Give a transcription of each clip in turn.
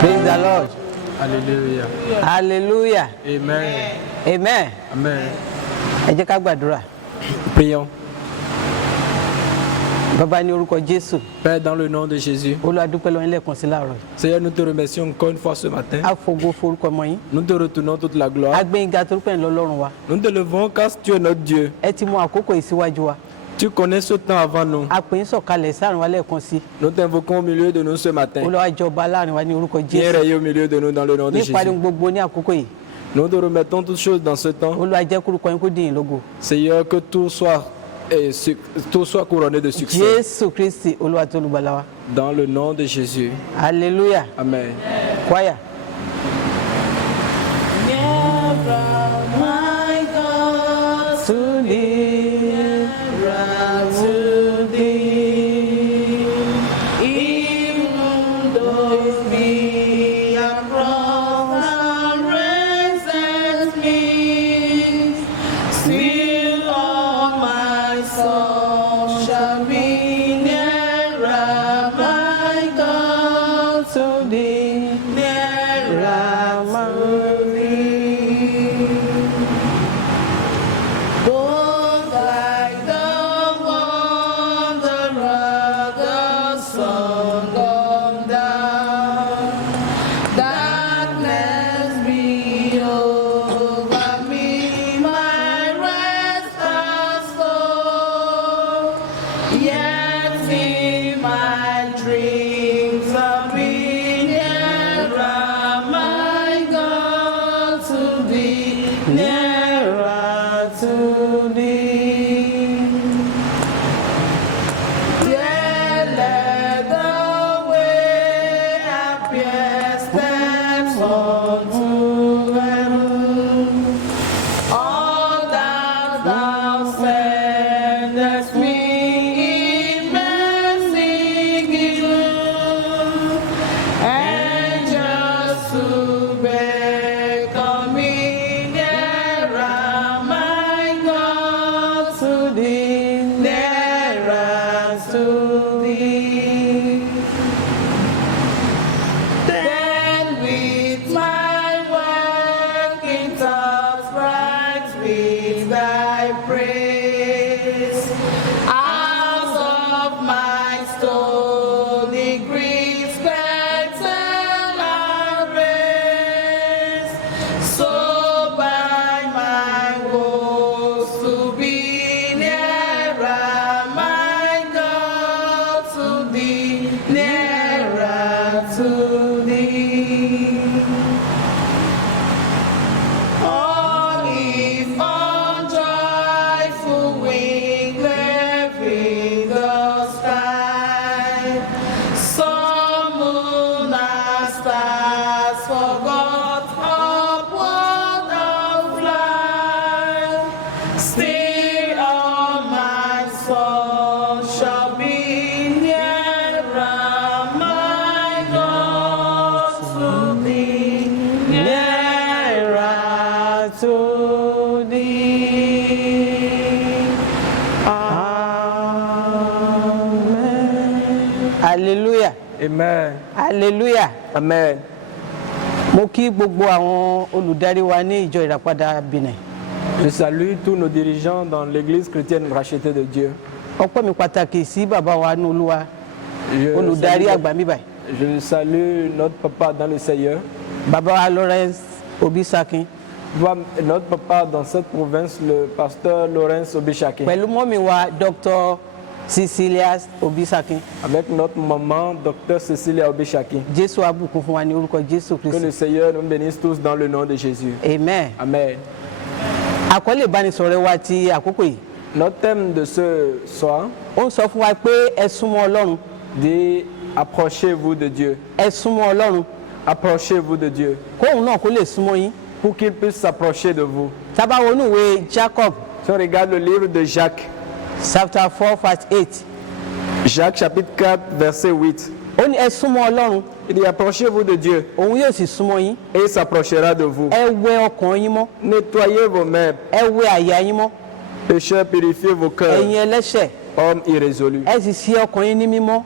Praise the Lord. Hallelujah. Hallelujah. Amen. Amen. Amen. Ẹ jẹ́ ká gbàdúrà. Prions. Bàbá ní orúkọ Jésù. Père, dans le nom de Jésus. Olúwa dúpẹ́ lọ́wọ́ yín lẹ́ẹ̀kan sí láàárọ̀. Seigneur, nous te remercions encore une fois ce matin. A fògo forúkọ ọmọ yín. Nous te retournons toute la gloire. A gbé yín ga torí pé ẹ̀ ń lọ́lọ́run wa. Nous te levons car tu es notre Dieu. Ẹ ti mọ àkókò yìí síwájú wa. Tu connais ce temps avant nous. A pè yín sọ̀kalẹ̀ sáàrin wa lẹ́ẹ̀kan sí. Nous t'invoquons au milieu de nous ce matin. Olúwa jọba láàrin wa ní orúkọ Viens Jésù. rayer au milieu de nous dans le nom de Ní Jésus. ìparí gbogbo ní àkókò yìí. Nous te remettons toutes choses dans ce temps. Olúwa jẹ́ kórúkọ yín kó dìyìn lógo. Seigneur, que tout soit couronné de succès. Jésù Kristi Olúwa tó olùgbàlà wa. Dans le nom de Jésus. Hallelujah. Amen. Choir. My God, To thee, to thee, even though me across the races me, still all my soul shall be nearer, my God, to thee, nearer to thee. Both like the wanderer, the sun gone down, darkness be over me, my restless soul. Yet in my dreams of being nearer, my God, to thee, nearer to thee. Dear, let the way appear steps unto heaven. All that thou sendest me in mercy given, angels to beckon me nearer, my God, to thee, nearer to thee. Then with my working thoughts rise with thy praise. Out of my stony griefs excel and raise. So by my woes to be nearer, my God, to thee, nearer to thee. All if on joyful wing in the sky, some moon and stars forgot upward and fly. Still all my soul shall be nearer, my God, to thee, nearer to thee. Amen. Hallelujah. Amen. Hallelujah. Amen. Mo kí gbogbo àwọn olùdarí wa ní ìjọ ìràpadà Benin. Je salue tous nos dirigeants dans l'église chrétienne rachetée de Dieu. Ọpẹ́ mi pàtàkì sí bàbá wa ní Olúwa, olùdarí àgbà mi báyìí. Je salue notre papa dans le Seigneur. Bàbá wa Lawrence Obisakin. Notre papa dans cette province, le pasteur Laurence Obishaki. Pẹ̀lú mọ́mì wa Dr. Cecilia Obisakin. Avec notre maman, Dr. Cecilia Obishaki. Jésù á bùkún fún wa ní orúkọ Jésù Que le Kristi. Seigneur nous bénisse tous dans le nom de Jésus. Amen. Amen. Àkọlé ìbánisọ̀rọ̀ wa ti àkókò yìí. Notre thème de ce soir Ó ń sọ fún wa pé ẹ súnmọ́ Ọlọ́run. dit approchez-vous de Dieu. Ẹ súnmọ́ Ọlọ́run. Approchez-vous de Dieu. Kóhun náà kó lè súnmọ́ yín. Pour qu'il puisse s'approcher de vous. Tá bá wo inú ìwé Jacob Si on regarde le livre de Jacques, chapter 4 verse 8. Jacques chapitre 4, verset 8. Ó ní ẹ súnmọ́ Ọlọ́run. Il dit approchez-vous de Dieu Òun yóò sì súnmọ́ yín. et il s'approchera de vous. Ẹ wẹ ọkàn yín mọ́. Nettoyez vos mains, Ẹ wẹ àyà yín mọ́. pécheurs, purifiez vos cœurs, Ẹ̀yin ẹlẹ́ṣẹ̀. hommes irrésolus. Ẹ sì ṣe ọkàn yín ní mímọ́.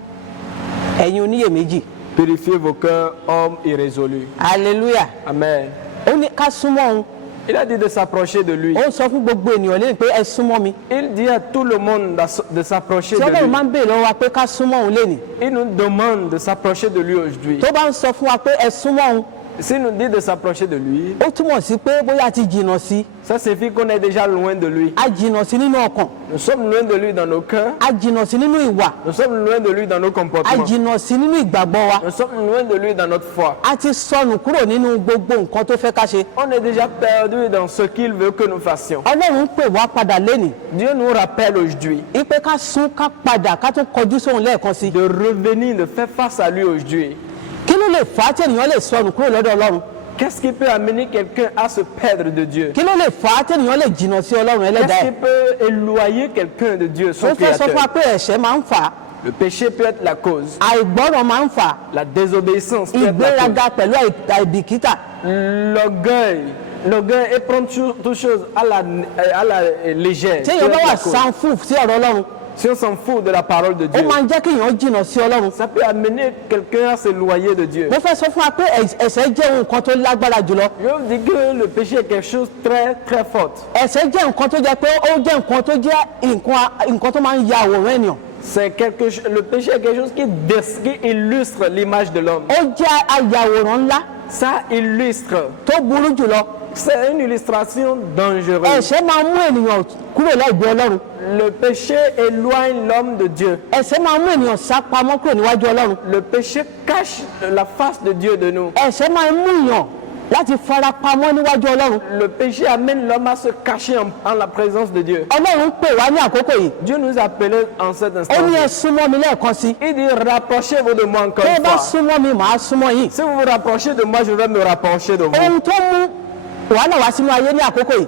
Ẹ̀yin oníyèméjì. Purifiez vos cœurs, hommes irrésolus. hallelujah. Amen. Ó ní ká súnmọ́ òun. Il a dit de s'approcher de lui. Ó sọ fún gbogbo ènìyàn lẹ́yìn pé ẹ súnmọ́ mi. Il dit à tout le monde de s'approcher Tí de Ọlọ́run lui. máa ń béèrè lọ́wọ́ wa pé ká súnmọ́ òun lẹ́nìí. Il nous demande de s'approcher de lui aujourd'hui. Tó bá ń sọ fún wa pé ẹ súnmọ́ òun, S'il nous dit de s'approcher de lui, ó túmọ̀ sí pé bóyá a ti jìnnà sí. ça signifie qu'on est déjà loin de lui. A jìnnà sí nínú ọkàn. Nous sommes loin de lui dans nos cœurs. A jìnnà sí nínú ìwà. Nous sommes loin de lui dans nos A comportements. jìnnà sí nínú ìgbàgbọ́ wa. Nous sommes loin de lui dans notre foi. A ti sọnù kúrò nínú gbogbo nǹkan tó fẹ́ ká ṣe. On est déjà perdu dans ce qu'il veut que nous fassions. Ọlọ́run ń pè wá padà lẹ́nìí. Dieu nous rappelle aujourd'hui Ipe ká sún ká padà ká tún kọjú sóhun lẹ́ẹ̀kan sí. de revenir, de faire face à lui aujourd'hui. Kí ló lè fà á tí ènìyàn lè sọnù kúrò lọ́dọ̀ Ọlọ́run? Qu'est-ce qui peut amener quelqu'un à se perdre de Dieu? Kí ló lè fà á tí ènìyàn lè jìnnà sí Ọlọ́run ẹlẹ́dàá Qu'est-ce qui ẹ̀? peut éloigner quelqu'un de Dieu, Ó son fẹ́ sọ fún wa créateur? pé ẹ̀ṣẹ̀ máa ń fà á. Le péché peut être la cause. Àìgbọ́ràn máa ń fà á. La désobéissance peut être la cause. Ìgbéraga pẹ̀lú àìbìkítà. L'orgueil et prendre toute chose à la légère. Tí peut èèyàn bá être wà la cause. sanfù sí ọ̀rọ̀ Ọlọ́run, Si on s'en fout de la parole de ó Dieu, máa ń jẹ́ kí èèyàn jìnnà sí Ọlọ́run. ça peut amener quelqu'un à s'éloigner de Dieu. Mo fẹ́ sọ fún wa pé ẹ̀ṣẹ̀ jẹ́ nǹkan tó lágbára jùlọ. Je vous dis que le péché est quelque chose de très très fort. Ẹ̀ṣẹ̀ jẹ́ nǹkan tó jẹ́ pé ó jẹ́ nǹkan tó jẹ́ nǹkan tó máa ń ya àwòrán ènìyàn. Le péché est quelque chose qui illustre l'image de l'homme. Ó jẹ́ ayàwòrán ńlá Ça illustre. tó burú jùlọ. C'est une illustration dangereuse. Ẹ̀ṣẹ̀ máa ń mú ènìyàn kúrò lẹ́gbẹ̀ẹ́ Ọlọ́run. Le péché éloigne l'homme de Dieu. Ẹ̀ṣẹ̀ máa ń mú ènìyàn sá pamọ́ kúrò níwájú Ọlọ́run. Le péché cache la face de Dieu de nous. Ẹ̀ṣẹ̀ máa ń mú ènìyàn láti fara pamọ́ níwájú Ọlọ́run. Le péché amène l'homme à se cacher en la présence de Dieu. Ọlọ́run pè wá ní àkókò yìí. Dieu nous a appelés en cet instant. Ó ní ẹ súnmọ́ mi lẹ́ẹ̀kan sí. Il dit rapprochez-vous de moi encore Tó o une bá fois. súnmọ́ mi, màá súnmọ́ yín. Si vous vous rapprochez de moi, je vais me rapprocher de vous. Ohun tó mú wàhálà wá sínú ayé ní àkókò yìí.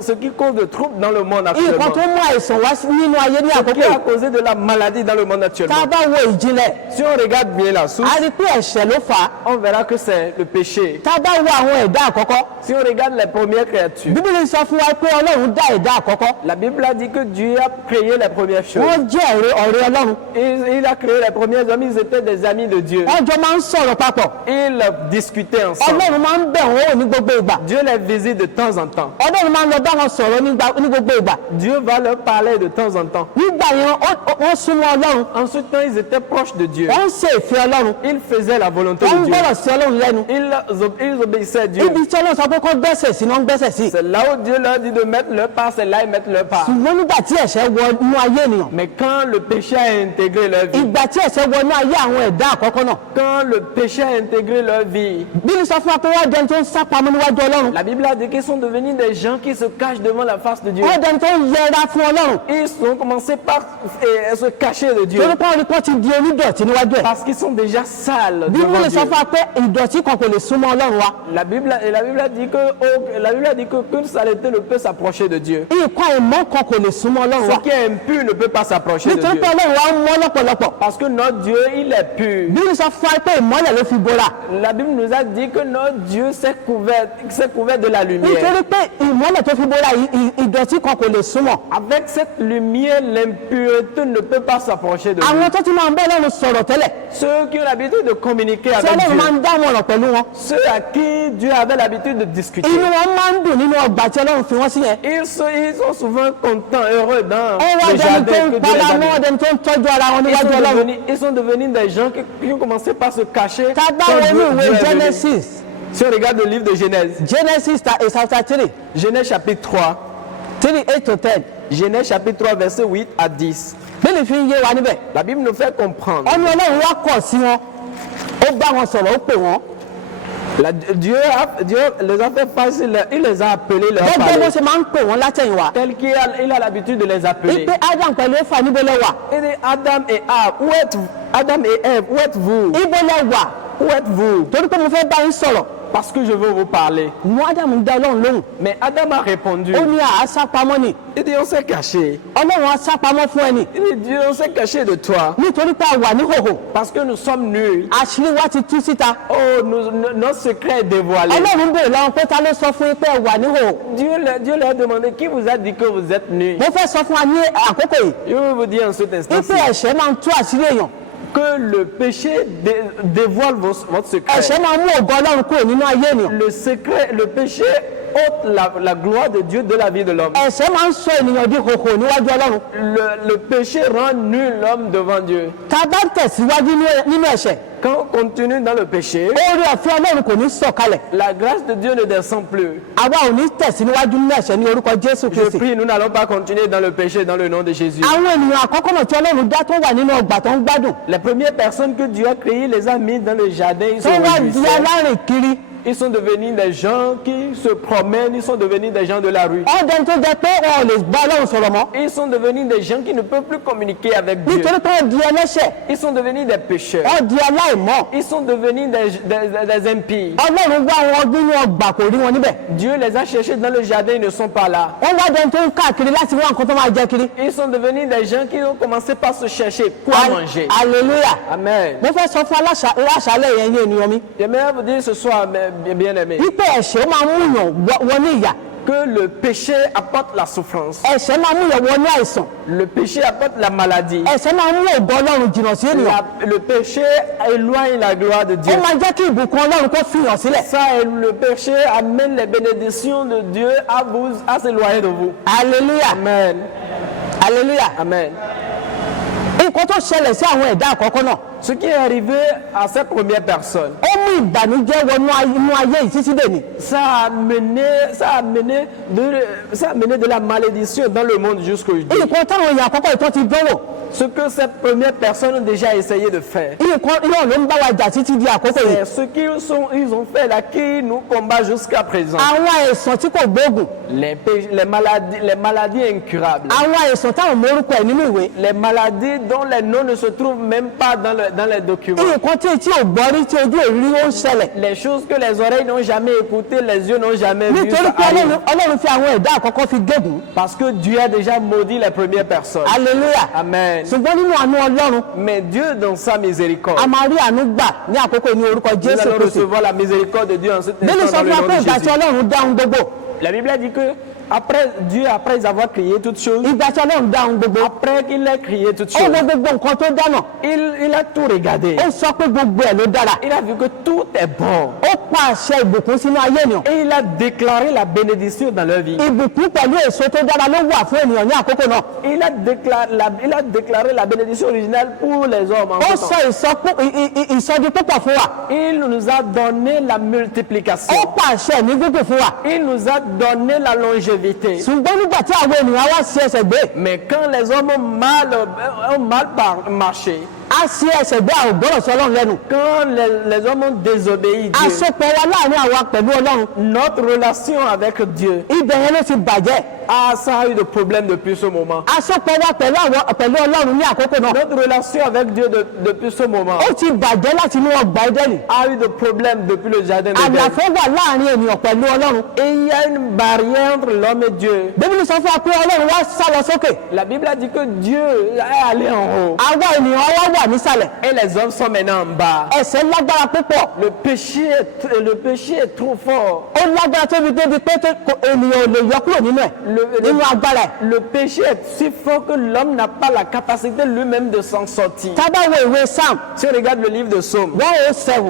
Ce qui cause de troubles dans le monde Nǹkan actuellement. tó mú àìsàn wá nínú ayé ní Ce àkókò qui a yìí. causé de la maladie dans le monde Tá actuellement. a bá wo ìjìnlẹ̀, Si on regarde bien la source, a rí pé ẹ̀ṣẹ̀ ló fà á. on verra que c'est le péché. Tá a bá wo àwọn ẹ̀dá àkọ́kọ́, Si on regarde les premières créatures, Bíbélì sọ fún wa pé Ọlọ́run dá ẹ̀dá àkọ́kọ́. la Bible a dit que Dieu a créé les premières choses. Wọ́n jẹ́ ọ̀rẹ́ Ọlọ́run. Il a créé les premiers hommes, ils étaient des amis de Dieu. Wọ́n jọ máa ń sọ̀rọ̀ papọ̀. Ils discutaient ensemble. Ọlọ́run máa ń bẹ̀ wọ́n wò ní gbogbo ìgbà. Dieu les visite de temps en temps. Ọlọ́run máa ń lọ bá wọn sọ̀rọ̀ ní gbogbo ìgbà. Dieu va leur parler de temps en temps. Nígbà yẹn wọ́n súnmọ́ Ọlọ́run. En ce temps, ils étaient proches de Dieu. Wọ́n ń ṣe ìfẹ́ Ọlọ́run. Ils faisaient la volonté Wọ́n de ń Dieu. gbọ́dọ̀ sí Ọlọ́run lẹ́nu. Ils obéissaient à Dieu. Ibi tí Ọlọ́run sọ pé kó gbẹ́sẹ̀ sí náà ń gbẹ́sẹ̀ sí. C'est là où Dieu leur dit de mettre leur part, c'est là ils mettent leur part. Ṣùgbọ́n nígbà tí ẹ̀ṣẹ̀ wọ inú ayé ènìyàn, Mais quand le péché a intégré leur vie, ìgbà tí ẹ̀ṣẹ̀ wọ inú ayé àwọn ẹ̀dá àkọ́kọ́ náà, quand le péché a intégré leur vie, Bíbélì sọ fún wa pé wọ́n dẹni tó ń sá pamọ́ níwájú Ọlọ́run. la Bible a dit qu'ils sont devenus des gens qui se cachent devant la face de Dieu. Wọ́n dẹni tó ń yẹra fún Ọlọ́run. Ils ont commencé par se cacher de Dieu Torí pé wọ́n rí pé wọ́n ti di onídọ̀tí níwájú ẹ̀. parce qu'ils sont déjà sales devant Bíbélì Dieu. sọ fún wa pé ìdọ̀tí kan kò lè súnmọ́ Ọlọ́run wa. La Bible a dit qu'aucune saleté ne peut s'approcher de Dieu. Nǹkan ìmọ̀ kan kò lè súnmọ́ Ọlọ́run wa. Ce qui est impur ne peut pas s'approcher de Nítorí Dieu. pé Ọlọ́run wa ń mọ́ lọ́pọ̀lọpọ̀. Parce que notre Dieu, il est pur. Bíbélì sọ fún wa pé ìmọ́lẹ̀ ló fi bora. La Bible nous a dit que notre Dieu s'est couvert de la lumière. Nítorí pé ìmọ́lẹ̀ tó fi bora yìí, ìdọ̀tí kan kò lè súnmọ́. Avec cette lumière, l'impureté ne peut pas s'approcher de Àwọn nous. tó ti máa ń bá Ọlọ́run sọ̀rọ̀ tẹ́lẹ̀, Ceux qui ont l'habitude de communiquer tí avec Ọlọ́run máa Dieu, ń dá wọn ọ̀rọ̀ pẹ̀lú wọn. ceux à qui Dieu avait l'habitude de discuter, Inú wọn máa ń dùn nínú ọgbà tí Ọlọ́run fi wọ́n sí yẹn. ils sont souvent contents, heureux dans Ó wá le dẹni tó jardin ń que Dieu para les a mọ́, mis. dẹni tó ń tọ́jú ara wọn níwájú Ọlọ́run. Ils sont devenus des gens qui ont commencé par se cacher. Tá a bá quand wo Dieu inú est ìwé venu. Genesis, Si on regarde le livre de Genèse, Genesis chapter 3, Genèse chapitre 3, 8-10. Genèse chapitre 3, verset 8 à 10, Bíbélì fi ń yé wa níbẹ̀. la Bible nous fait comprendre. Ọ̀nà Ọlọ́run wá kọ̀ sí wọn. Ó bá wọn sọ̀rọ̀, ó pè wọ́n. Dieu les a fait face, il les a appelés, leur Gẹ́gẹ́ bó parler, ṣe máa ń pè wọ́n látẹ̀yìnwá. tel qu'il a l'habitude de les appeler. Ipe Adam pẹ̀lú Éfà níbo lẹ wà? Il dit Adam et Ève, où êtes-vous? Ibo lẹ wà? Où êtes-vous? Torí pé mo fẹ́ bá yín sọ̀rọ̀. Parce que je veux vous parler. Mo Adam ń dá Ọlọ́run lóhùn. Mais Adam a répondu. Ó ní àá pamọ́ ni. Il dit on s'est caché. Ọlọ́run á sá pamọ́ fún ẹni. Il dit Dieu, on s'est caché de toi. Nítorí pé a wà ní hòhò. Parce que nous sommes nus. Àṣírí wa ti tú síta. Oh, notre secret est dévoilé. Ọlọ́run béèrè lọ́wọ́ pé ta ló sọ fún yín pé ẹ wà ní hòhò. Dieu leur a demandé qui vous a dit que vous êtes nus. Mo fẹ́ sọ fún wa ní àkókò yìí. Je vais vous dire en cet instant Ipe ẹ̀ṣẹ̀ máa ń tú àṣírí èèyàn. que le péché dévoile votre secret. ẹ̀ṣẹ̀ máa mú ògo Ọlọ́run kúrò nínú ayé ènìyàn. Le secret, le péché ôte la gloire de Dieu de la vie de l'homme. ẹ̀ṣẹ̀ máa ń sọ ènìyàn di hòhò níwájú Ọlọ́run. Le péché rend nul l'homme devant Dieu. tá a bá tẹ̀síwájú nínú ẹ̀ṣẹ̀, Quand on continue dans le péché, oore ọ̀fẹ́ Ọlọ́run kò ní sọ̀kalẹ̀. la grâce de Dieu ne descend plus. àwa ò ní tẹ̀síwájú nínú ẹ̀ṣẹ̀ ní orúkọ Jésù Je Kristi. prie, nous n'allons pas continuer dans le péché dans le nom de Jésus. àwọn ènìyàn àkọ́kọ́ náà tí Ọlọ́run dá tó wà nínú ọgbà tó ń gbádùn, Les premières personnes que Dieu a créées, les a mis dans le jardin, ils tó sont wá réjouissants. di alárìn kiri. Ils sont devenus des gens qui se promènent, ils sont devenus des gens de la rue. ọ̀dẹ̀ tó jẹ́ pé wọn ò lè bá Ọlọ́run sọ̀rọ̀ mọ́. Ils sont devenus des gens qui ne peuvent plus communiquer avec Dieu. nítorí pé wọ́n di ẹlẹ́ṣẹ̀, Ils sont devenus des pécheurs. wọ́n di aláìmọ́. Ils sont devenus des impies. Ọlọ́run wá wọn nínú ọgbà kò rí wọn níbẹ̀. Dieu les a cherchés dans le jardin, ils ne sont pas là. wọ́n wá dẹni tó ń káàkiri láti wá nǹkan tó máa jẹ kiri. Ils sont devenus des gens qui ont commencé par se chercher quoi manger. Alléluia. Amen. mo fẹ́ sọ fún aláṣálẹ̀ yẹn yé ènìyàn mi. J'aimerais vous dire ce soir, mes bien-aimés, wípé ẹ̀ṣẹ̀ máa mú yàn wọ ní ìyà. que le péché apporte la souffrance. ẹ̀ṣẹ̀ máa mú yàn wọ ní àìsàn. Le péché apporte la maladie. ẹ̀ṣẹ̀ máa mú ògo Ọlọ́run jìnnà sí ènìyàn. Le péché éloigne la gloire de Dieu. ó máa jẹ́ kí ìbùkún Ọlọ́run kó fìyàn sílẹ̀. Ça, le péché amène les bénédictions de Dieu à s'éloigner de vous. Alléluia. Amen. Alléluia. Amen. nǹkan tó ṣẹlẹ̀ sí àwọn ẹ̀dá àkọ́kọ́ náà, Ce qui est arrivé à cette première personne, ó mú ìbànújẹ́ wọnú inú ayé yìí títí dèní. ça a amené de la malédiction dans le monde jusqu'aujourd'hui. nǹkan táwọn èèyàn àkọ́kọ́ ìtọ́ ti dánwò, Ce que cette première personne a déjà essayé de faire, nǹkan náà ló ń bá wa jà títí di àkókò yìí. c'est ce qu'ils ont fait là qui nous combat jusqu'à présent. àwọn àìsàn tí kò gbóògùn, Les maladies incurables, àwọn àìsàn táwọn mórúkọ ẹ̀ nínú ìwé, les maladies dont les noms ne se trouvent même pas dans les documents. nǹkan tí etí ò gbọ́ rí tí ojú ò rí ó ń ṣẹlẹ̀. Les choses que les oreilles n'ont jamais écoutées, les yeux n'ont jamais vues. nítorí ça pé arrive. Ọlọ́run fi àwọn ẹ̀dá àkọ́kọ́ fi gégùn. Parce que Dieu a déjà maudit les premières personnes. Alléluia. Amen. ṣùgbọ́n nínú àánú Ọlọ́run, Mais Dieu, dans sa miséricorde, a máa rí àánú gbà ní àkókò ní orúkọ nous Jésù allons Kristi. recevoir la miséricorde de Dieu en cet Bíbélì instant sọ dans le fún wa nom pé de ìgbà tí Jésus. Ọlọ́run dáhùn gbogbo, La Bible a dit que après avoir créé toutes choses, ìgbà tí Ọlọ́run dáhùn gbogbo, après qu'il ait créé toutes ó choses, wo gbogbo nǹkan tó dáná, il a tout regardé. ó sọ pé gbogbo ẹ̀ ló dára. Il a vu que tout est bon. ó pa àṣẹ ìbùkún sínú ayé ènìyàn. Et il a déclaré la bénédiction dans leur vie. ìbùkún pẹ̀lú èso tó dára ló wà fún ènìyàn ní àkókò náà. Il a déclaré la bénédiction originale pour les hommes. En ó ce temps. sọ ìsọdi púpọ̀ fún wa. Il nous a donné la multiplication. ó pa àṣẹ ní gígùn fún wa. Il nous a donné la longévité. ṣùgbọ́n nígbà tí àwọn ènìyàn wá sí ẹsẹ̀ gbé, Mais quand les hommes ont mal marché, á sí ẹsẹ̀ gbé àwọn ògbọ́rọ̀ sí Ọlọ́run lẹ́nu. quand les hommes ont désobéi Dieu, àsopọ̀ wa láàrin àwa pẹ̀lú Ọlọ́run, notre relation avec Dieu ibẹ̀ yẹn ló ti bàjẹ́. ça a eu de problèmes depuis ce moment. àsopọ̀ wa pẹ̀lú Ọlọ́run ní àkókò náà, Notre relation avec Dieu depuis ce moment ó ti bàjẹ́ láti inú ọgbà Édẹ́nì. a eu de problèmes depuis le jardin d'Éden. àlàfo wà láàrin ènìyàn pẹ̀lú Ọlọ́run. Et il y a une barrière entre l'homme et Dieu. Bíbélì sọ fún wa pé Ọlọ́run wá sá lọ sókè, La Bible a dit que Dieu est allé en haut àwa ènìyàn wá wà nísàlẹ̀. et les hommes sont maintenant en bas. ẹ̀ṣẹ̀ lágbára púpọ̀, Le péché est trop fort. ó lágbára tóbi débi pé ènìyàn ò lè yọ kúrò nínú ẹ̀, nínú agbára ẹ̀. Le péché est si fort que l'homme n'a pas la capacité lui-même de s'en sortir. tá bá wo ìwé Psalm Si on regarde le livre de Psaume, 107,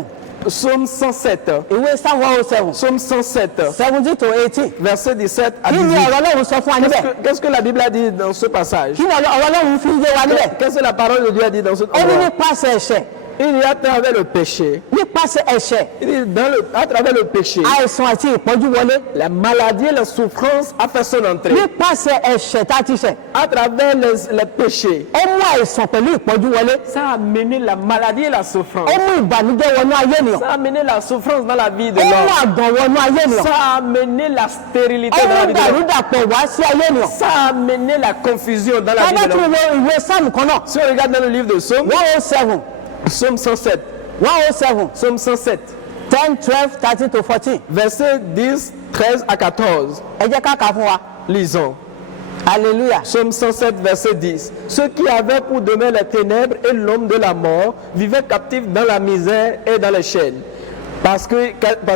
Psaume 107, ìwé Psalm 107, Psaume 107, 17 to 18, verset 17 à kí ni 18. ọ̀rọ̀ Ọlọ́run sọ fún wa níbẹ̀? Qu'est-ce que la Bible a dit dans ce passage? kí ni ọ̀rọ̀ Ọlọ́run fi yé wa níbẹ̀? Qu'est-ce que la parole de Dieu a dit dans ce ó ní endroit? nípasẹ̀ ẹ̀ṣẹ̀, Il y a à travers le péché. nípasẹ̀ ẹ̀ṣẹ̀, Il dit à travers le péché, àìsàn àti ìpọ́njú wọlé. la maladie et la souffrance a fait son entrée. nípasẹ̀ ẹ̀ṣẹ̀ tá a ti ṣẹ̀, À travers les péchés, ó mú àìsàn pẹ̀lú ìpọ́njú wọlé. ça a amené la maladie et la souffrance. ó mú ìbànújẹ́ wọnú ayé ènìyàn. Ça a amené la souffrance dans la vie de ó mú l'homme. àgàn wọnú ayé ènìyàn. Ça a amené la stérilité ó dans la mú vie de l'homme. dàrúdàpọ̀ wá sí ayé ènìyàn. Ça a amené la confusion dans la tá vie bá de tún l'homme. wo ìwé Psalm kan náà, Si on regarde dans le livre de Psaume, 107, Psaume 107, 107, Psaume 107, 10, 12, 13 to 14. versets 10, 13 à 14. ẹ jẹ́ ká kà á fún wa. Lisons. Alléluia. Psaume 107, verset 10. Ceux qui avaient pour demeure les ténèbres et l'homme de la mort vivaient captifs dans la misère et dans les chaînes. Parce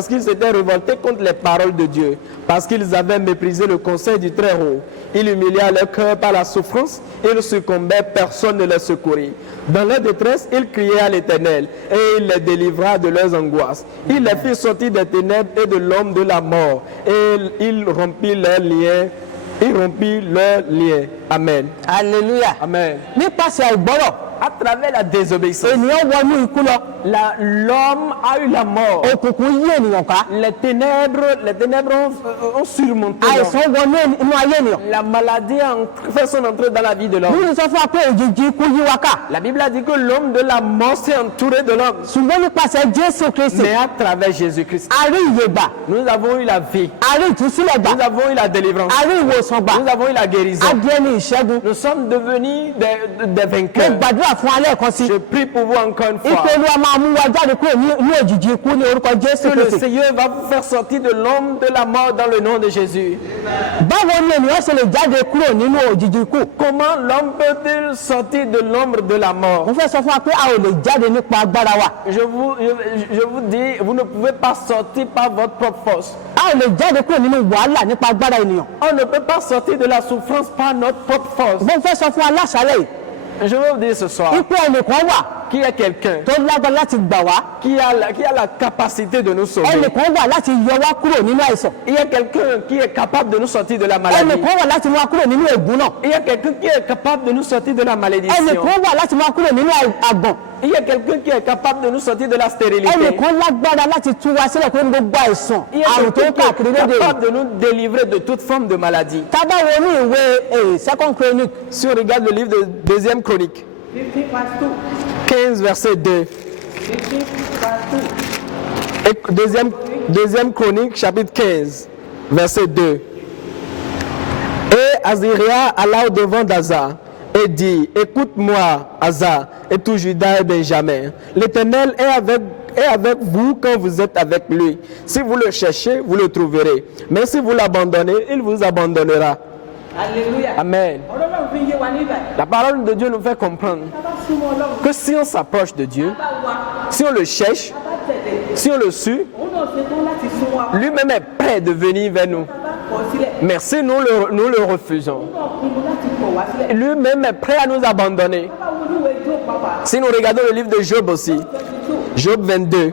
qu'ils s'étaient révoltés contre les paroles de Dieu, parce qu'ils avaient méprisé le conseil du Très-Haut. Ils humiliaient leur cœur par la souffrance, ils succombaient, personne ne les secourit. Dans leur détresse, ils criaient à l'Éternel, et il les délivra de leurs angoisses. Il les fit sortir des ténèbres et de l'homme de la mort, et il rompit leurs liens. Amen. hallelujah. Amen. nípasẹ̀ ìgbọ́rọ̀ À travers la désobéissance, ènìyàn wọnú ikú lọ l'homme a eu la mort. òkùnkùn yí ènìyàn ká Les ténèbres ont surmonté l'homme. àìsàn wọnú inú ayé ènìyàn. La maladie a fait son entrée dans la vie de l'homme. nínú sọ fún wa pé òjijì ikú yí wa ká La Bible a dit que l'homme de la mort s'est entouré de l'homme. ṣùgbọ́n nípasẹ̀ Jésù Kristi Mais à travers Jésus-Christ, a rí ìyè gbà nous avons eu la vie. a rí ìtúsílẹ̀ gbà Nous avons eu la délivrance. a rí ìwòsàn gbà Nous avons eu la guérison. a di ẹni ìṣẹ́gun. Nous sommes devenus des mo vainqueurs. gbàdúrà fún alẹ́ kan sí Je prie pour vous encore une fois. ipe Olúwa máa mú wa jáde kúrò ní òjijì ikú ní orúkọ Jésù Que le Kristi. Seigneur va vous faire sortir de l'homme de la mort dans le nom de Jésus. báwo ni ènìyàn ṣe lè jáde kúrò nínú òjijì ikú? Comment l'homme peut-il sortir de l'ombre de la mort? mo fẹ́ sọ fún wa pé a ò lè jáde nípa agbára wa Je vous dis, vous ne pouvez pas sortir par votre propre force. a ò lè jáde kúrò nínú wàhálà nípa agbára ènìyàn. On ne peut pas sortir de la souffrance par notre propre force. mo fẹ́ sọ fún wa láṣálẹ̀ yìí Je veux vous dire ce soir ipe ẹnìkan wà qu'il y a quelqu'un tó lágbára láti gbà wá qui a la capacité de nous sauver. ẹnìkan wà láti yọ wá kúrò nínú àìsàn Il y a quelqu'un qui est capable de nous sortir de la maladie. ẹnìkan wà láti mú wa kúrò nínú ègún náà Il y a quelqu'un qui est capable de nous sortir de la malédiction. ẹnìkan wà láti mú wa kúrò nínú àgbọ̀n Il y a quelqu'un qui est capable de nous sortir de la stérilité. ẹnìkan lágbára láti tú wa sílẹ̀ kúrò ní gbogbo àìsàn Il y a àrùn tó ń quelqu'un káàkiri qui est lóde yìí. capable de nous délivrer de toute forme de maladie. tá bá wo ní ìwé Second Chronic Si on regarde le livre de Deuxième Chronique, 15 verset 2. Et deuxième Chronique, chapitre 15, verset 2. Et Azariah alla au-devant d'Asa et dit, écoute-moi, Asa, et tout Juda et Benjamin. L'Éternel est avec vous quand vous êtes avec lui. Si vous le cherchez, vous le trouverez. Mais si vous l'abandonnez, il vous abandonnera. Alléluia. Amen. Ọlọ́run fi yé wa níbẹ̀. La parole de Dieu nous fait comprendre Tá bá súnmọ́ Ọlọ́run, que si on s'approche de Dieu, tá bá wá, si on le cherche, tá bá tẹ̀lé, si on le suit, òun náà ṣetán láti sún wa. lui-même est prêt de venir vers nous. Tá bá kọ̀ sílẹ̀, Mais si nous le refusons, òun náà pinnu láti kọ̀ wá sílẹ̀. lui-même est prêt à nous abandonner. Tá bá wo oníwèé Job pàápàá, Si nous regardons le livre de Job aussi, 22, Job 22,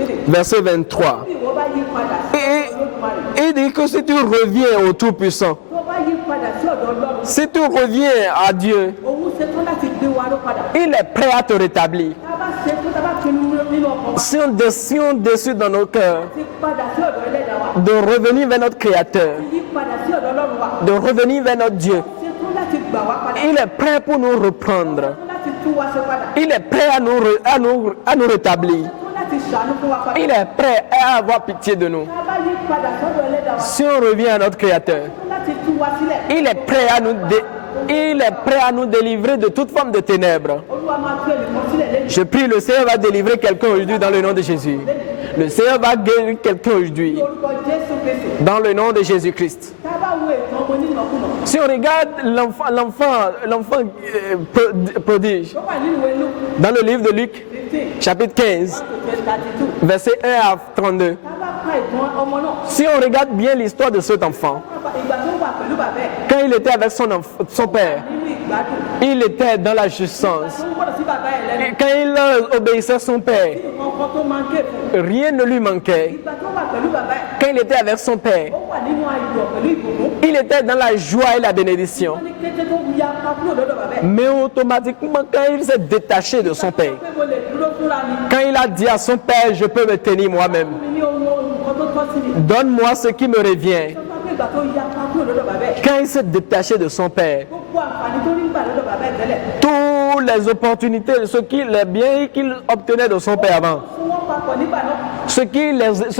23, verset 23, bí ìwọ bá yí padà sí Olódùmarè, il dit que si tu reviens au Tout-Puissant, tó bá yí padà sí ọ̀dọ̀ Ọlọ́run, si tu reviens à Dieu, òun ṣetán láti gbé wa ló padà. il est prêt à te rétablir. Tá bá ṣetán, tá bá pinnu nínú ọkàn wa, Si on décide dans nos cœurs ti padà sí ọ̀dọ̀ Ẹlẹ́dàá wa, de revenir vers notre Créateur, yí padà sí ọ̀dọ̀ Ọlọ́run wa, de revenir vers notre Dieu, ṣetán láti gbà wá padà, il est prêt pour nous reprendre. ṣetán láti tú wa ṣe padà, Il est prêt à nous rétablir. ṣetán láti ṣàánú fún wa padà. Il est prêt à avoir pitié de nous. Tá bá yí padà sọ́dọ̀ Ẹlẹ́dàá wa, Si on revient à notre Créateur, ṣetán láti tú wa sílẹ̀. il est prêt à nous délivrer de toute forme de ténèbres. Olúwa máa tú ẹnìkan sílẹ̀ lẹ́nu. Je prie, le Seigneur va délivrer quelqu'un aujourd'hui dans le nom de Jésus. Le Seigneur va guérir quelqu'un aujourd'hui Orúkọ Jésù Kristi. dans le nom de Jésus-Christ. Tá bá wo ìtàn ọmọ onínàkúnà, Si on regarde l'enfant prodige tó wà nínú ìwé Luke dans le livre de Luc, 15, chapitre 15, 32. verset 1 à 32. Tá bá ka ìtàn ọmọ náà, Si on regarde bien l'histoire de cet enfant, ìgbà tó wà pẹ̀lú bàbá ẹ̀ quand il était avec son père, nínú ìgbádùn, il était dans la jouissance. tó ń gbọ́dọ̀ sí bàbá ẹ̀ lẹ́nu, Et quand il obéissait à son père, nǹkan tó máa ń ké fún. rien ne lui manquait. Ìgbà tó wà pẹ̀lú bàbá ẹ̀, Quand il était avec son père, ó wà nínú ayọ̀ pẹ̀lú ìbùkún. il était dans la joie et la bénédiction. Wọ́n ní kété tó ya pa kúrò lọ́dọ̀ bàbá ẹ̀. Mais automatiquement, quand il s'est détaché de son père, Pé mo lè dúró fúnra mi, quand il a dit à son père, je peux me tenir moi-même, mi ní ohun nǹkan tó tọ́ sí mi. donne-moi ce qui me revient. Tó bá pé ìgbà tó ya pa kúrò lọ́dọ̀ bàbá ẹ̀, Quand il s'est détaché de son père, gbogbo àǹfààní tó ní gbà lọ́dọ̀ bàbá ẹ̀ tẹ́lẹ̀, toutes les opportunités, les biens qu'il obtenait de son père avant, fún wọn papọ̀ nígbà náà, ce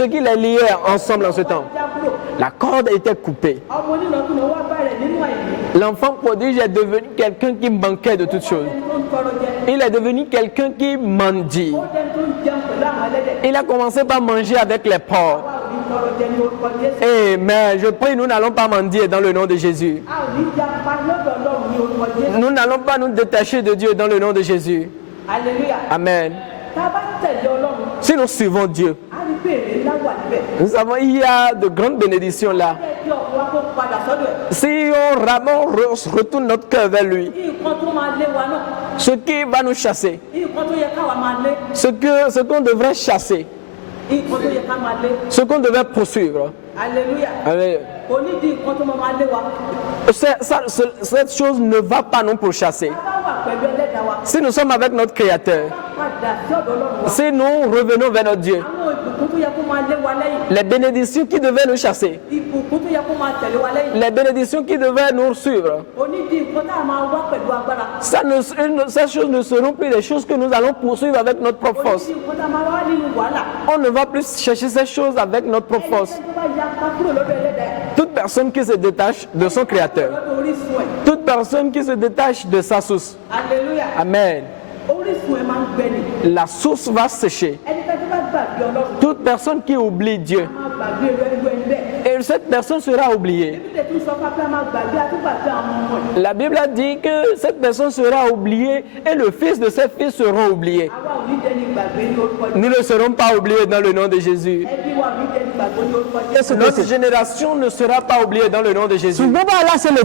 qui les liait ensemble en ce temps, já kúrò. la corde était coupée. Ọmọ onínàkúnà wá bá rẹ̀ nínú àìní. L'enfant prodige est devenu quelqu'un qui manquait de toutes choses. Ẹni tó ń tọrọ jẹ, Il est devenu quelqu'un qui mendie. ó dẹni tó ń jẹun pẹ̀lú àwọn ẹlẹ́dẹ̀. Il a commencé par manger avec les porcs. Àwa ò ní tọrọ jẹ ní orúkọ Jésù. Amen. Je prie, nous n'allons pas mendier dans le nom de Jésus. A ò ní ya pa lọ́dọ̀ Ọlọ́run ní orúkọ Jésù. Nous n'allons pas nous détacher de Dieu dans le nom de Jésus. Alléluia. Amen. Tá a bá tẹ̀lé Ọlọ́run, Si nous suivons Dieu, a rí béèrè ńlá wà níbẹ̀. Nous savons il y a de grandes bénédictions là. Ẹ kí ọkọ wa kó padà sọ́dọ̀ ẹ̀. Si on retourne notre cœur vers lui, Nǹkan tó máa lé wa náà. ce qui va nous chasser, Nǹkan tó yẹ káwa máa lé. ce qu'on devrait chasser, Nǹkan tó yẹ ká máa lé. ce qu'on devrait poursuivre. Alléluia. Amen. Onídìí nǹkan tó máa lé wa. Cette chose ne va pas nous pourchasser. Bá wà pẹ̀lú ẹlẹ́dàá wa. Si nous sommes avec notre Créateur, Padà sí ọ̀dọ̀ Ọlọ́run wa. si nous revenons vers notre Dieu, Àwọn ìbùkún tó yẹ kó máa lé wa lẹ́yìn. les bénédictions qui devaient nous chasser, Ìbùkún tó yẹ kó máa tẹ̀lé wa lẹ́yìn. les bénédictions qui devaient nous suivre, Onídìí nǹkan tá a máa wá pẹ̀lú agbára. ces choses ne seront plus des choses que nous allons poursuivre avec notre propre force. Onídìí nǹkan tá a máa wá nínú wàhálà. On ne va plus chercher ces choses avec notre propre force. Ẹnikẹ́ni tó bá ya apá kúrò lọ́dọ̀ ẹlẹ́dàá ẹ̀. Toute personne qui se détache de son Créateur, Lọ́dọ̀ orísun ẹ̀. toute personne qui se détache de sa source, Alléluia. Amen, Orísun ẹ̀ máa ń gbẹ ni. la source va sécher. Ẹnikẹ́ni tó bá gbàgbé Ọlọ́run. Toute personne qui oublie Dieu, Máa gbàgbé ẹrú ẹni bẹ́ẹ̀. et cette personne sera oubliée. Bíbélì tún sọ pápá máa gbàgbé àtúgbàgbé àwọn ọmọ ẹ̀. La Bible a dit que cette personne sera oubliée et le fils de ses fils seront oubliés. Àwa ò ní dẹni gbàgbé ní orúkọ Jésù. Nous ne serons pas oubliés dans le nom de Jésus. Ẹbí wa ò ní dẹni gbàgbé ní orúkọ Jésù. Notre génération ne sera pas oubliée dans le nom de Jésus. ṣùgbọ́n báwo la ṣe lè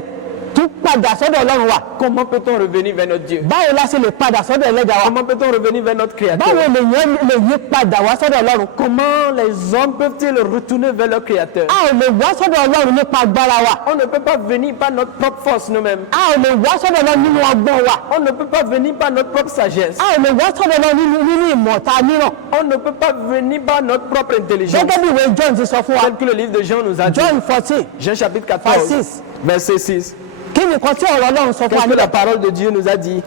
tún padà sọ́dọ̀ Ọlọ́run wa? Comment peut-on revenir vers notre Dieu? Báwo la ṣe lè padà sọ́dọ̀ ẹlẹ́dàá wa? Comment peut-on revenir vers notre Créateur? Báwo lèèyàn lè yí padà wá sọ́dọ̀ Ọlọ́run? Comment les hommes peuvent-ils retourner vers leur Créateur? A ò lè wá sọ́dọ̀ Ọlọ́run nípa agbára wa. On ne peut pas venir par notre propre force nous-mêmes. A ò lè wá sọ́dọ̀ Ọlọ́run nínú ọgbọ́n wa. On ne peut pas venir par notre propre sagesse. A ò lè wá sọ́dọ̀ Ọlọ́run nínú ìmọ̀ tá a níran. On ne peut pas venir par notre propre intelligence. Gẹ́gẹ́ bí ìwé John ti sọ fún wa. Tel que le livre de Jean nous a dit. John 14 Jean chapitre verse 14, 6. verset 6. Kí ni nǹkan tí ọ̀rọ̀ Ọlọ́run sọ fún wa Qu'est-ce que la níbẹ̀? parole de Dieu nous a dit?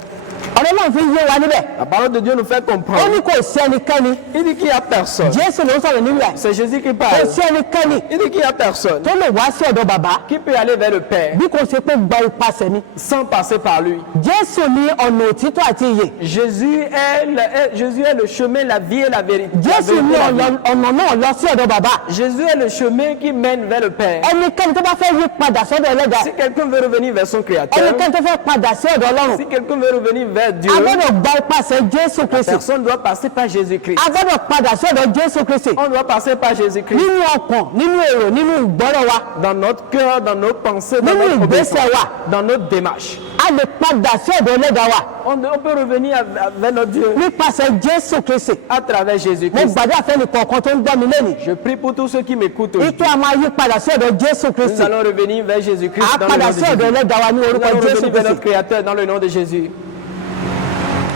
Ọ̀rọ̀ Ọlọ́run fi yé wa níbẹ̀. La parole de Dieu nous fait Ó comprendre. ní kò sí ẹnikẹ́ni. Il dit qu'il n'y a personne. Jésù ló ń sọ̀rọ̀ nílùú ẹ̀. C'est Jésus qui Kò parle. sí ẹnikẹ́ni Il dit qu'il n'y a personne tó lè wá sí ọ̀dọ̀ bàbá qui peut aller vers le Père bí kò ṣe pé gba ipasẹ̀ ni. sans passer par lui. Jésù ní ọ̀nà òtítọ́ àti ìyè. Jésus est le chemin, la vie et la vérité. Jésù ní ọ̀nà náà lọ sí ọ̀dọ̀ bàbá. Jésus est le chemin qui mène vers le Père. Ẹnikẹ́ni tó bá fẹ́ yí padà sọ́dọ̀ ẹlẹ́dàá. Si quelqu'un veut revenir vers son Créateur, Ẹnikẹ́ni tó fẹ́ padà sí ọ̀dọ̀ Ọlọ́run. si quelqu'un veut revenir vers Dieu, A gbọ́dọ̀ gba ipasẹ̀ Jésù Kristi. personne doit passer par Jésus-Christ. A gbọ́dọ̀ padà sí ọ̀dọ̀ Jésù Kristi. On doit passer par Jésus-Christ. Nínú ọkàn, nínú èrò, nínú ìgbọ́rọ̀ wa. Dans notre cœur, dans nos pensées, dans Nínú notre ìgbésẹ̀ obéissance, wa. dans notre démarche. A lè padà sí ọ̀dọ̀ ẹlẹ́dàá wa. On peut revenir vers notre Dieu Nípasẹ̀ Jésù Kristi. à travers Mo Jésus-Christ. gbàdúrà fẹ́ni kọ̀ọ̀kan tó ń gbọ́ mi lẹ́nìí. Je prie pour tous ceux qui m'écoutent Ike aujourd'hui. a máa yí padà sí ọ̀dọ̀ Jésù Kristi. Nous allons revenir vers Jésus-Christ A dans le padà nom de sí ọ̀dọ̀ Jésus. ẹlẹ́dàá wa ní Nous orúkọ allons Jésù revenir vers notre Kristi. Créateur dans le nom de Jésus.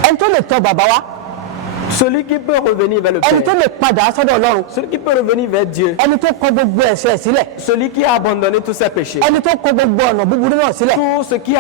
Ẹni tó lè tọ̀ bàbá wa. Celui qui peut revenir vers le Ẹni tó Père. lè padà sọ́dọ̀ Ọlọ́run. Celui qui peut revenir vers Dieu. Ẹni tó kọ gbogbo ẹ̀ṣẹ̀ sílẹ̀. Celui qui a abandonné tous ses péchés. Ẹni tó kọ gbogbo ọ̀nà búburú náà sílẹ̀. Celui qui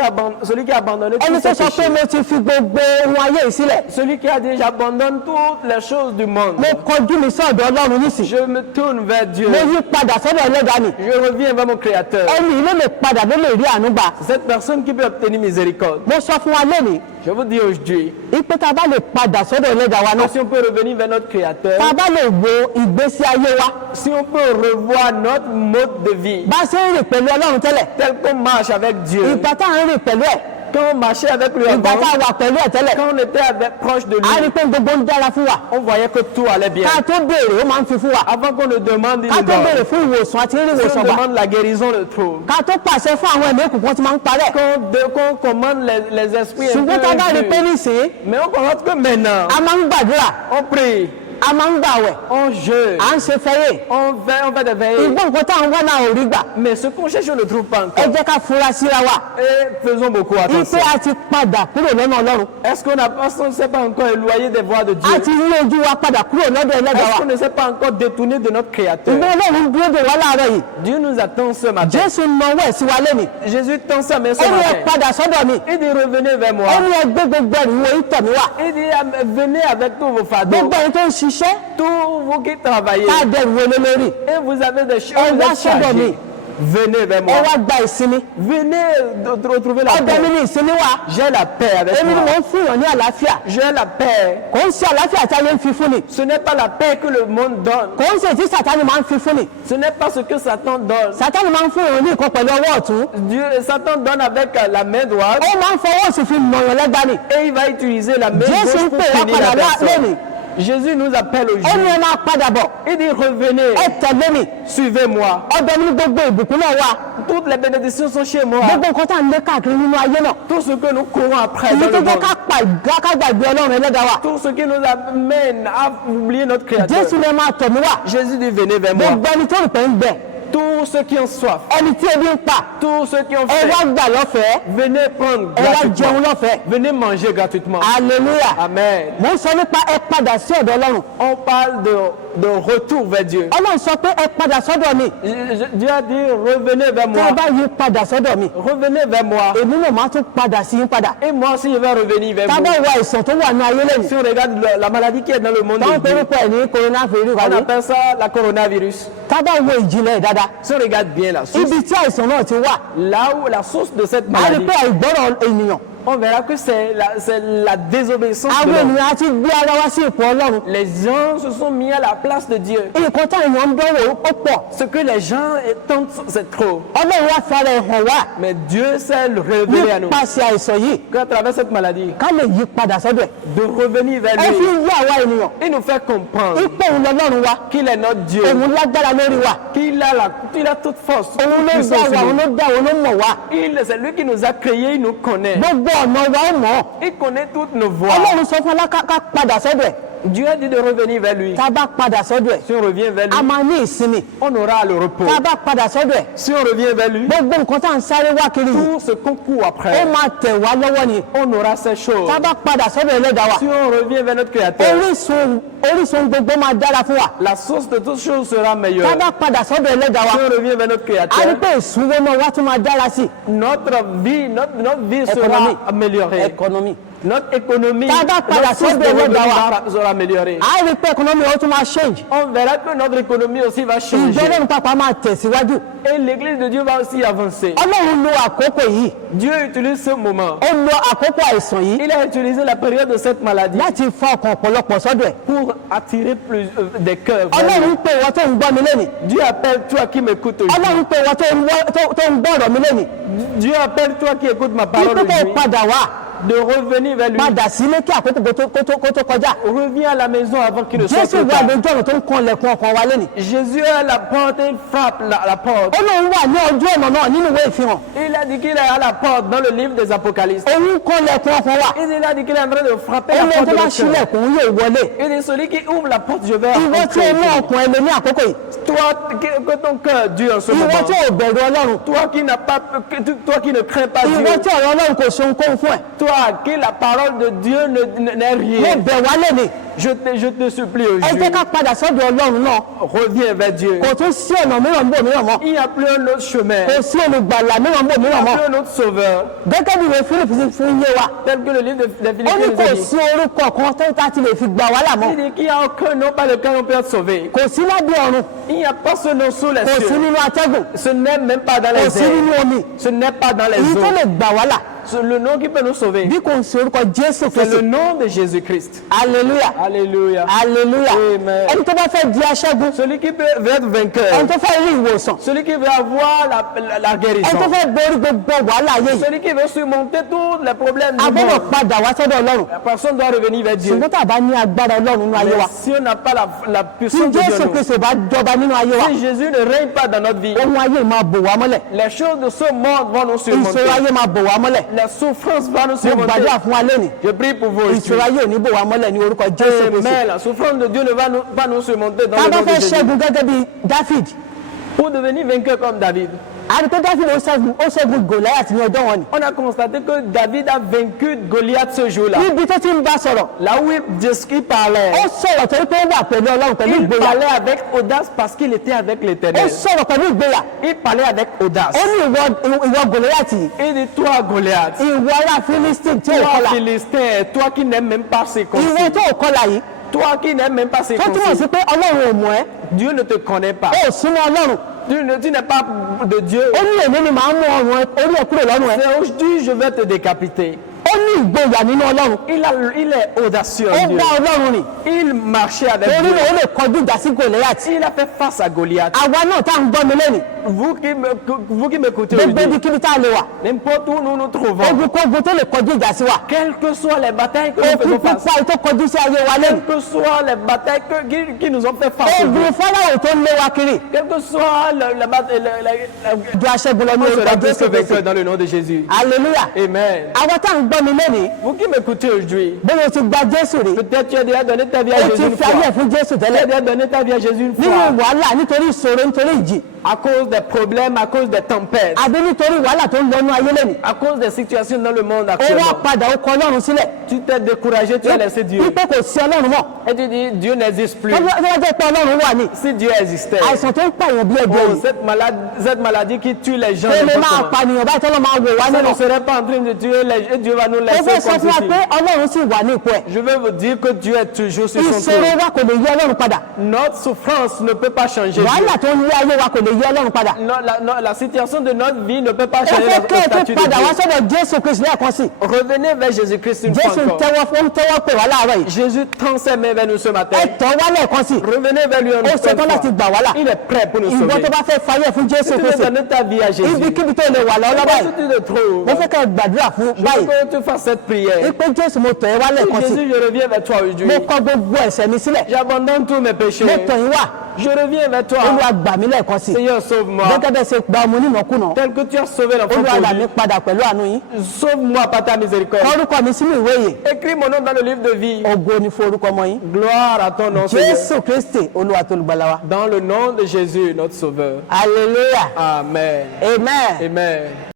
a abandonné tous Ẹni tó ses sọ pé péchés. mo ti fi gbogbo ohun ayé yìí sílẹ̀. Celui qui a déjà abandonné toutes les choses du monde. Mo kọjú mi sí ọ̀dọ̀ Ọlọ́run nísìnyí. Je me tourne vers Dieu. Mo yí padà sọ́dọ̀ ẹlẹ́dàá ni. Je reviens vers mon Créateur. Ẹni yìí ló lè padà ló lè rí àánú gbà. Cette personne qui peut obtenir miséricorde. Mo sọ fún wa lónìí. Je vous dis aujourd'hui, Ipe tá a bá lè padà sọ́dọ̀ ẹlẹ́dàá wa náà. si on peut revenir vers notre Créateur, Tá a bá lè wo ìgbésí ayé wa. si on peut revoir notre mode de vie, Bá a ṣe ń rìn pẹ̀lú Ọlọ́run tẹ́lẹ̀. tel qu'on marche avec Dieu, Ìgbà tá à ń rìn pẹ̀lú ẹ̀. quand on marchait avec lui Ìgbà avant, tá a wà pẹ̀lú ẹ̀ tẹ́lẹ̀. quand on était proche de A rí lui, pé gbogbo ń dára fún wa. on voyait que tout allait bien. Ká tó béèrè ó máa ń fi fún wa. Avant qu'on ne demande, il Ká nous tó béèrè donne. fún ìwòsàn àti rí Si ìwòsàn on gbà. demande la guérison, on le trouve. Ká tó pàṣẹ fún àwọn ẹ̀mí òkùnkùn tí máa ń parẹ́. Quand on commande les esprits Ṣùgbọ́n tá a bá rí pé impurs, nísìnyí, mais on constate que maintenant, a máa ń gbàdúrà, on prie, a máa ń gbàwẹ̀, on jeûne, à ń ṣe fẹ́yè. on fait des veillées. Ìgbọ́n nǹkan tá à ń wá náà ò rí gbà. Mais ce qu'on cherche, on ne le trouve pas Ẹ encore. jẹ́ ká fura síra wa. Et faisons beaucoup Ipe attention. a ti padà kúrò lọ́nà Ọlọ́run. Est-ce qu'on ne s'est pas encore éloigné des voies de Dieu? A ti yí ojú wa padà kúrò lọ́dọ̀ ẹlẹ́dàá Est-ce qu'on wa. ne s'est pas encore détourné de notre Créateur? Ìgbọ́n Ọlọ́run dúró de wá láàárọ̀ yìí. Dieu nous attend ce matin. Jésù nawọ́ ẹ̀ sí wa lẹ́nìí. Jésus tend sa main ce Ó ní ẹ matin. padà sọ́dọ̀ mi. Il dit revenez vers moi. Ó ní ẹ gbé gbogbo ẹrù wo ìtọ̀ mi wá. Il dit venez avec tous vos fardeaux, Gbogbo ẹni tó ń ṣiṣẹ́ tous vous qui travaillez, ká dẹrù wo lé lórí. et vous avez des choses Ẹ wá à sọ́dọ̀ mi. charger. Venez vers Ẹ moi. wá gba ìsinmi. Venez retrouver la Ọ̀dọ̀ mi paix. ní ìsinmi wa. J'ai la paix avec Èmi ni moi. mò ń fún yàn ní àlàáfíà. J'ai la paix. Kò ń ṣe àlàáfíà tí ayé ń fi fún ni. Ce n'est pas la paix que le monde donne. Kò ń ṣe tí Sàtánì máa ń fi fún ni. Ce n'est pas ce que Satan donne. Sàtánì máa ń fún yàn ní nǹkan pẹ̀lú ọwọ́ ọ̀tún. Satan donne avec la main droite Ó máa ń fọwọ́ sí fi nàyàn lẹ́gbàá ni. et il va utiliser la main Jésù gauche ń pour pè wá punir padà la personne. lónìí. Jésus nous appelle ó ní aujourd'hui. ẹ máa padà bọ̀ Il dit revenez, ẹ tẹ̀lé mi suivez-moi. ọ̀dọ̀ mi ní gbogbo ìbùkún náà wà Toutes les bénédictions sont chez moi. gbogbo nǹkan tá à ń lé káàkiri nínú ayé náà Tout ce que nous courons après èyí dans tó le jẹ́ monde. ká gbàgbé ọlọ́run ẹlẹ́dàá wa Tout ce qui nous amène à oublier notre Créateur. jésù lè máa tọ̀ mí wá Jésus dit venez vers moi. gbogbo ẹni tó rìn pé ń gbẹ Tous ceux qui ont soif, ẹni tí ebi ń pa tous ceux qui ont ẹ wá faim, gbà lọ́fẹ̀ẹ́ venez prendre ẹ wá jẹun gratuitement. lọ́fẹ̀ẹ́ Venez manger gratuitement. hallelujah Amen. mo ń sọ nípa ẹ padà sí ọ̀dọ̀ ọlọ́run On parle de retour vers Dieu. ọlọ́run sọ pé ẹ padà sọ́dọ̀ mi Dieu a dit revenez vers tí moi. ẹ bá yí padà sọ́dọ̀ mi Revenez vers moi. èmi náà máa tún padà sí yín padà Et moi aussi je vais revenir vers tá a vous. bá wo àìsàn tó wà ní ayé lẹ́nu Si on regarde la maladie qui est dans le monde, táwọn aujourd'hui, torúkọ ẹ̀ ní coronavirus on àbí appelle ça la coronavirus. tá a bá wo ìjìnlẹ̀ ẹ̀ dáadáa Si on regarde bien la source, ibi tí àìsàn náà ti wà là où la source de cette a rí maladie, pé àìgbọ́rọ̀ ènìyàn on verra que c'est la désobéissance de àwọn l'homme. ènìyàn á ti gbé ara wá sí ipò ọlọ́run Les gens se sont mis à la place de Dieu. nǹkan táwọn èèyàn ń dánwò ó pọ̀ Ce que les gens tentent, c'est trop. ọlọ́run wá fi ara ẹ̀ hàn wá Mais Dieu sait le révéler à nous. nípasẹ̀ àìsàn yìí Qu'à travers cette maladie, ká lè yí padà sọ́dọ̀ ẹ̀ de revenir vers ẹ fi lui, ń yí àwa ènìyàn il nous fait comprendre ipò òun lọ́lọ́run wa qu'il est notre Dieu, òun lágbára lórí wa qu'il a toute force, toute òun ló dá puissance wa en òun nous. ló dá òun ló mọ̀ wá C'est lui qui nous a créés, il nous connaît. gbogbo ọ̀nà wa ó mọ̀ Il connaît toutes nos voies. ọlọ́run sọ fún wa ká padà sọ́dọ̀ ẹ̀ Dieu a dit de revenir vers lui. tá a bá padà sọ́dọ̀ ẹ̀ Si on revient vers a lui, máa ní ìsinmi on aura le repos. tá a bá padà sọ́dọ̀ ẹ̀ Si on revient vers lui, gbogbo nǹkan tá à ń sáré wá kiri yìí tout ce qu'on court ó après, máa tẹ̀ wá lọ́wọ́ ni on aura ces choses. tá a bá padà sọ́dọ̀ ẹlẹ́dàá wa Si on revient vers notre Créateur, orísun gbogbo máa dára fún wa la source de toutes choses sera tá a meilleure. bá padà sọ́dọ̀ ẹlẹ́dàá wa Si on revient vers notre a rí Créateur, pé ìsúnwó náà wá tún máa dára sí notre vie sera Économie. améliorée. ẹkọnọmì Notre économie, Tá a bá padà notre source de sọ́dọ̀ revenus ẹlẹ́dàá sera améliorée. a rí pé ẹkọnọmì ó tún máa change On verra que notre économie aussi va changer. ìjọba pàpà máa tẹ̀síwájú Et l'église de Dieu va aussi avancer. ọlọ́run lo àkókò yìí Dieu utilise ce moment. ó lo àkókò àìsàn yìí Il a utilisé la période de cette maladie láti fa ọkàn ọ̀pọ̀lọpọ̀ sọ́dọ̀ ẹ̀ pour attirer des cœurs. vers lui. ọlọ́run pé ìwọ tó ń gbọ́ mi lẹ́nìí Dieu appelle toi qui m'écoutes aujourd'hui. ọlọ́run pé ìwọ tó ń gbọ́ ọ̀rọ̀ mi lẹ́nìí Dieu appelle toi qui écoutes ma parole wípé kó o aujourd'hui. padà wá De revenir vers lui. padà sílé kí àkókò kó tó kọjá Reviens à la maison avant qu'il ne soit jésù trop wà tard. lójú ọ̀nà tó ń kan ilẹ̀kùn ọkàn wa lẹ́nìí Jésus est à la porte et il frappe la porte. ó lóun wà ní ojú ọ̀nà náà nínú ìwé ìfihàn Il a dit qu'il est à la porte dans le livre des Apocalypses. òun kan ilẹ̀kùn ọkàn wa Il a dit qu'il est en train de frapper ó la lóun porte tó de bá notre cœur. sílẹ̀kùn yóò wọlé Il dit celui qui ouvre la porte, je vais ìwọ tí entrer. o mú ọkàn ẹ lé ní àkókò yìí Toi, que ton cœur dure en ce ìwọ moment. tí o bẹ̀rù ọlọ́run Toi qui n'as pas, toi qui ne crains pas ìwọ Dieu. tí ọ̀rọ̀ ọlọ́run kò ṣe ohunkóhun fún ẹ Toi qui la parole de Dieu n'est mo rien. bẹ̀ wá lẹ́nìí Je te supplie ẹ aujourd'hui. jẹ́ ká padà sọ́dọ̀ ọlọ́run náà Reviens vers Dieu. kò tún sí ọ̀nà mìíràn bò mìíràn mọ́ Il n'y a plus un autre chemin. kò sí olùgbàlà mìíràn bò Il n'y mìíràn a mọ́ plus un autre sauveur. gẹ́gẹ́ bí ìwé Philip ti fún yé wa Tel que le livre des ó ní Philippiens nous kò a dit. sí orúkọ kan tó ta ti lè fi gbà wá là mọ́ Il dit qu'il n'y a aucun nom par lequel on peut être sauvé. kò sí lábẹ́ ọ̀run Il n'y a pas ce nom sous les kò sí cieux. nínú atẹ́gùn Ce n'est même pas dans kò les sí nínú airs. omi Ce n'est pas dans les èyí tó eaux. lè gbà wá là C'est le nom qui peut nous sauver. bí kò sí orúkọ Jésù C'est le Kristi nom de Jésus-Christ. hallelujah Alléluia. hallelujah Amen. ẹni tó bá fẹ́ di aṣẹ́gun Celui qui veut être vainqueur. ẹni tó fẹ́ rí ìwòsàn Celui qui veut avoir la ẹni tó guérison. fẹ́ borí gbogbo wàhálà ayé yìí Celui qui veut surmonter tous les problèmes a du gbọ́dọ̀ monde. padà wá sọ́dọ̀ ọlọ́run La personne doit revenir vers Dieu. ṣùgbọ́n tá a bá ní agbára ọlọ́run nínú ayé wa Mais si on n'a pas la tí puissance de Dieu, Jésù en nous, Kristi bá jọba nínú ayé wa si Jésus ne règne pas dans notre vie, ohun ayé máa bò wá mọ́lẹ̀ les choses de ce monde vont nous surmonter. ìṣòro ayé máa bò wá mọ́lẹ̀ La souffrance va nous mo surmonter. gbàdúrà fún wa lẹ́nìí Je prie pour vous aussi. ìṣòro ayé ò ní bò wá mọ́lẹ̀ ní orúkọ Jésù Kristi Mais la souffrance de Dieu ne va pas nous surmonter dans tá a le bá nom de fẹ́ Jésus. ṣẹ́gun gẹ́gẹ́ bí David Pour devenir vainqueur comme David, a rí pé David ó ṣẹ́gun Goliath ní ọjọ́ wọn ni on a constaté que David a vaincu Goliath ce jour-là. níbi tó ti ń bá sọ̀rọ̀ Là où il parlait, ó sọ̀rọ̀ torí pé ó wà pẹ̀lú ọlọ́run pẹ̀lú il ìgboyà parlait avec audace parce qu'il était avec ó l'Éternel. sọ̀rọ̀ pẹ̀lú ìgboyà Il parlait avec audace. ó ní ìwọ Goliath yìí Il dit, toi Goliath, ìwọ ará Philistine tí ò toi kọlà Philistin, toi qui n'aimes même pas circoncis, ìwọ tó ò kọlà yìí toi qui n'aimes même pas tó túmọ̀ circoncis, sí pé ọlọ́run ò mọ̀ ẹ́ Dieu ne te connaît pas. ó súnmọ́ ọlọ́run Tu n'es pas de Dieu. ó ní èmi ni màá mú ọrùn orí ẹ̀ kúrò lọ́rùn ẹ̀ C'est aujourd'hui je vais te décapiter. ó ní ìgboyà nínú ọlọ́run Il est audacieux ó en Dieu. bá ọlọ́run rìn Il marchait avec torí Dieu. náà ó lè kọjú ìjà sí Goliath Il a fait face à Goliath. àwa náà tá à ń gbọ́ mi lẹ́nu vous qui m'écoutez gbogbo aujourd'hui, ibi kíbi tá a lè wà n'importe où nous nous trouvons, ogun kógun tó lè kọjú ìjà sí wa quelles que soient les batailles que nous ogun faisons face, pípa tó kọjú sí ayé wa lẹ́nu quelles que soient les batailles qui nous ont fait face, ogun fọláwò tó ń lé wa kiri quelle que soit la bataille, ju aṣẹ́gun lọ ní on sera orúkọ plus que Jésù Kristi vainqueur dans le nom de Jésus. hallelujah Amen. àwọn tá à ń gbọ́ mi lẹ́nìí Vous qui m'écoutez aujourd'hui, bóyá o ti gba Jésù rí peut-être tu as déjà donné ta vie à o Jésus ti une fi ayé ẹ̀ fois. fún Jésù Tu as tẹ́lẹ̀ déjà donné ta vie à Jésus une nínú fois. wàhálà nítorí ìṣòro nítorí ìjì À cause des problèmes, à cause des tempêtes, àbí nítorí wàhálà tó ń lọ́nú ayé lẹ́nìí à cause des situations dans le monde ó wá actuellement. padà ó kọ Ọlọ́run sílẹ̀ Tu t'es découragé, tu as laissé Dieu. wípé kò sí Ọlọ́run mọ́ Et tu dis, Dieu n'existe plus. tó bá jẹ́ pé Ọlọ́run wà ní Si Dieu existait, àìsàn tó ń pààyàn bí ẹgbẹ́ oh, yìí cette maladie qui tue les gens, tó lè n'importe máa comment, pànìyàn báyìí tọ́lọ́ máa wò wá ça nínú ne serait pas en train de tuer les gens, et Dieu va nous ó laisser fẹ́ sọ comme fún wa ceci. pé Ọlọ́run sì wà ní ipò ẹ̀ Je veux vous dire que Dieu est toujours sur son ìṣòro trône. wa kò lè yí Ọlọ́run padà Notre souffrance ne peut pas changer Dieu. wàhálà tó ń yí ayé wa kò lè yí Ọlọ́run padà La situation de notre vie ne peut pas ó changer fẹ́ le kí ẹ statut tó de padà wá Dieu. sọ́dọ̀ Jésù Kristi lẹ́ẹ̀kan sí Revenez vers Jésus-Christ une fois Jésù encore. tẹ́wọ́ pè wá láàárọ̀ yìí Jésus tend ses mains vers nous ce matin. ẹ tọ́ wá lẹ́ẹ̀kan sí Revenez vers lui ó une ṣetán láti fois. gbà wá là Il est prêt pour nous ìwọ sauver. tó bá fẹ́ fayé fún Jésù Si tu veux Kristi donner ta vie à Jésus, ibikíbi tó lè wà lọ́wọ́ báyìí si tu te trouves, mo fẹ́ kẹ́ ẹ gbàdúrà fún je báyìí veux que tu fasses cette prière. wípé Jésù mo tọ̀ ẹ́ wá lẹ́ẹ̀kan sí Jésus, je reviens vers toi aujourd'hui. mo kọ̀ gbogbo ẹ̀ṣẹ̀ mi sílẹ̀ J'abandonne tous mes péchés. mo tọ̀ yín wá Je reviens vers toi. Olúwa gbà mí lẹ́ẹ̀kan sí Seigneur, sauve-moi. gẹ́gẹ́ bẹ́ẹ̀ ṣe gba ọmọ onínàkúnà Tel que tu as sauvé l'enfant Olúwa rà mí perdu. padà pẹ̀lú àánú yín Sauve-moi par ta miséricorde. orúkọ mi sínú ìwé yìí Écris mon nom dans le livre de vie. ògo ni fún orúkọ ọmọ yín Gloire à ton nom, Seigneur. Jésù Kristi Olúwa tó lùgbàlà wa Dans le nom de Jésus, notre Sauveur. hallelujah Amen. amen Amen.